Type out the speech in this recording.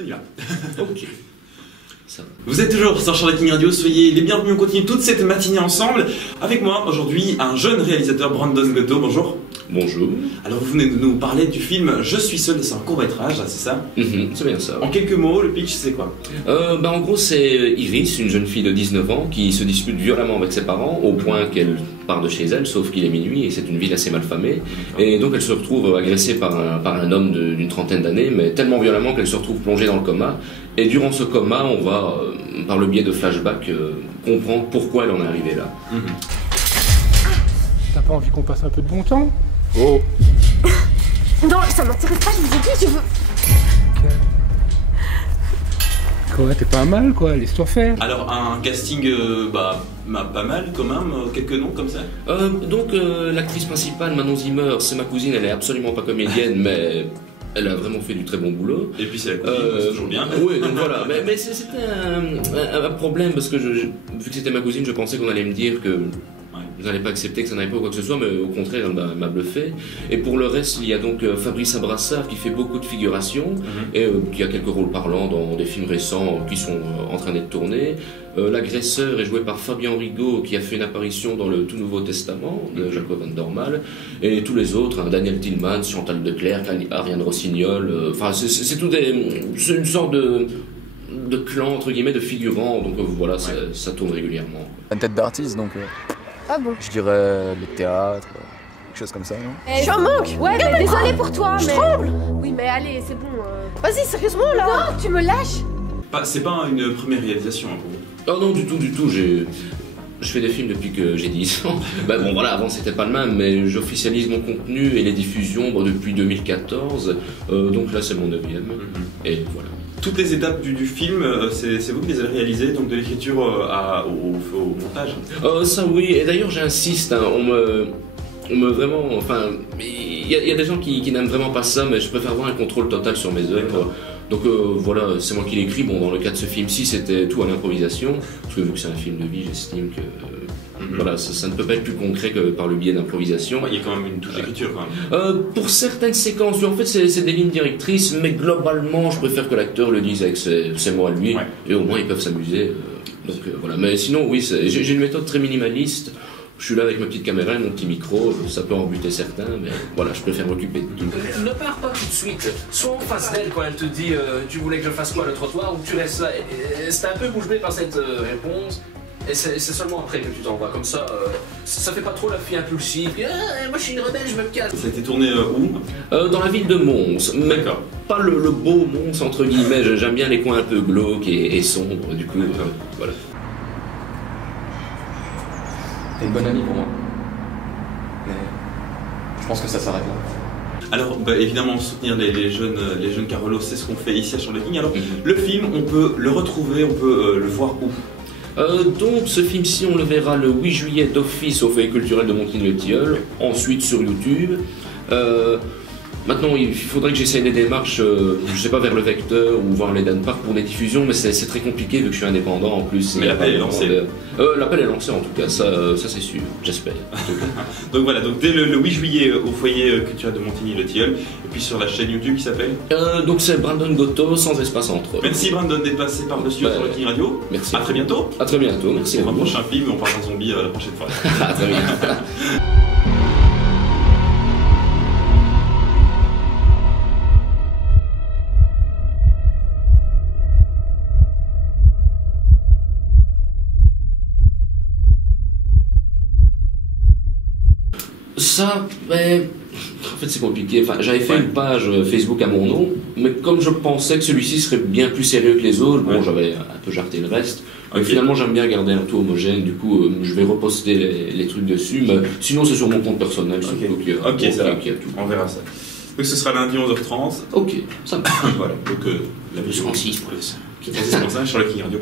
On y va. Ok. Ça va. Vous êtes toujours sur Charlotte King Radio, soyez les bienvenus, on continue toute cette matinée ensemble. Avec moi aujourd'hui un jeune réalisateur, Brandon Gotto, bonjour. Bonjour. Alors vous venez de nous parler du film Je suis seul, c'est un court-métrage, c'est ça? C'est bien ça. En quelques mots, le pitch c'est quoi? En gros c'est Iris, une jeune fille de 19 ans qui se dispute violemment avec ses parents au point qu'elle part de chez elle, sauf qu'il est minuit et c'est une ville assez mal famée. Et donc elle se retrouve agressée par un homme d'une trentaine d'années, mais tellement violemment qu'elle se retrouve plongée dans le coma. Et durant ce coma, on va, par le biais de flashbacks, comprendre pourquoi elle en est arrivée là. T'as pas envie qu'on passe un peu de bon temps? Oh. Non, ça m'intéresse pas, je vous ai dit, je veux... Quoi, t'es pas mal quoi, laisse-toi faire. Alors un casting pas mal quand même, quelques noms comme ça. L'actrice principale, Manon Zimmer, c'est ma cousine, elle est absolument pas comédienne, mais... Elle a vraiment fait du très bon boulot. Et puis c'est la cousine, c'est toujours bien. Oui, donc voilà. Mais c'était un problème parce que vu que c'était ma cousine, je pensais qu'on allait me dire que vous n'allez pas accepter que ça n'aille pas ou quoi que ce soit, mais au contraire, elle m'a bluffé. Et pour le reste, il y a donc Fabrice Abrassard qui fait beaucoup de figurations et qui a quelques rôles parlants dans des films récents qui sont en train d'être tournés. L'agresseur est joué par Fabien Rigaud qui a fait une apparition dans le Tout Nouveau Testament de Jacob van Dormael. Et tous les autres, Daniel Tillmans, Chantal Leclerc, Ariane Rossignol, c'est une sorte de clan entre guillemets de figurants, donc voilà, ça tourne régulièrement. Une tête d'artiste, donc Ah bon? je dirais le théâtre, quelque chose comme ça, non? Je suis en manque. Ouais, mais désolé pour toi, Je mais... tremble. Oui, mais allez, c'est bon. Vas-y, sérieusement là. Non, tu me lâches. C'est pas une première réalisation pour vous? Oh non, du tout, je fais des films depuis que j'ai 10 ans. Bon voilà, avant c'était pas le même, mais j'officialise mon contenu et les diffusions depuis 2014, donc là c'est mon 9e, et voilà. Toutes les étapes du film, c'est vous qui les avez réalisées, donc de l'écriture au montage? Ça oui, et d'ailleurs j'insiste, hein, on me vraiment, enfin, il y a des gens qui n'aiment vraiment pas ça, mais je préfère avoir un contrôle total sur mes œuvres. Donc voilà, c'est moi qui l'écris. Bon, dans le cas de ce film-ci, c'était tout à l'improvisation, parce que vu que c'est un film de vie, j'estime que voilà, ça ne peut pas être plus concret que par le biais d'improvisation. Il y a quand même une touche d'écriture quand même. Pour certaines séquences, en fait, c'est des lignes directrices, mais globalement, je préfère que l'acteur le dise avec ses mots à lui, et au moins ils peuvent s'amuser. Voilà. Mais sinon, oui, j'ai une méthode très minimaliste. Je suis là avec ma petite caméra et mon petit micro, ça peut en buter certains, mais voilà, je préfère m'occuper de tout. Ne pars pas tout de suite, sois en face d'elle quand elle te dit tu voulais que je fasse quoi le trottoir, ou tu restes là. C'est un peu bouche bée par cette réponse, et c'est seulement après que tu t'en vas, comme ça, ça fait pas trop la fille impulsive, moi je suis une rebelle, je me casse. Ça a été tourné où? Dans la ville de Mons, mais pas le beau Mons entre guillemets, j'aime bien les coins un peu glauques et sombres, du coup, voilà. T'es une bonne amie pour moi. Mais je pense que ça s'arrête là. Alors, évidemment, soutenir les jeunes Carolos, c'est ce qu'on fait ici à Charlotte King. Alors, le film, on peut le retrouver, on peut le voir où? Donc, ce film-ci, on le verra le 8 juillet d'office au Foyer culturel de Montigny-le-Tilleul, ensuite sur YouTube. Maintenant, il faudrait que j'essaye des démarches, je sais pas, vers le Vecteur ou voir les Dan Park pour les diffusions, mais c'est très compliqué vu que je suis indépendant en plus. Mais l'appel est lancé. L'appel est lancé en tout cas, ça c'est sûr, j'espère. Donc voilà, donc dès le 8 juillet au Foyer culturel de Montigny-le-Tilleul, et puis sur la chaîne YouTube qui s'appelle donc c'est Brandon Gotto, sans espace entre eux. Merci Brandon d'être passé par le studio de Charlotte King Radio. Merci. À très bientôt. À très bientôt, merci. Pour un prochain film, on parlera de zombies la prochaine fois. À très bientôt. Ça, en fait c'est compliqué. Enfin, j'avais fait une page Facebook à mon nom, mais comme je pensais que celui-ci serait bien plus sérieux que les autres, bon, j'avais un peu jarté le reste. Finalement, j'aime bien garder un tout homogène, du coup, je vais reposter les trucs dessus, mais sinon c'est sur mon compte personnel. Ok, ça va. On verra ça. Donc ce sera lundi 11h30. Ok, ça va. Voilà, donc la version 6 pour les 15 sur Charlotte King Radio.